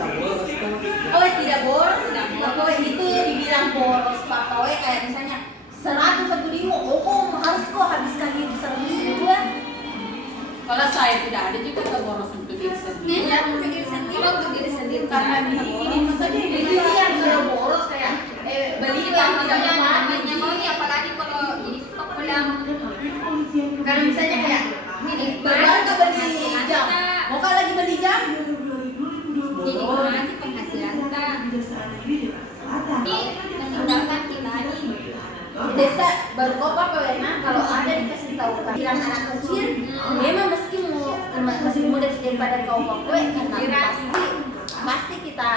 tidak boros tuh. Oh tidak boros, apa itu dibilang boros apa kayak misalnya 101.000, oh kok harus kok habiskan itu 100.000 ya? Kalau saya tidak ada juga nggak boros untuk diri sendiri. Ya untuk diri sendiri, Untuk diri sendiri karena ini maksudnya itu yang kalau boros kayak beli yang tidak namanya mau nih, apalagi kalau ini pulang. Karena misalnya kayak Ini baru ke beli jam, mau kan lagi beli jam? Jadi nanti penghasilan kita ini meninggalkan kita ini. Desa baru kopa pawena kalau ada dikasih tahu kan bilang anak kecil memang masih muda daripada kau kowe karena pasti kita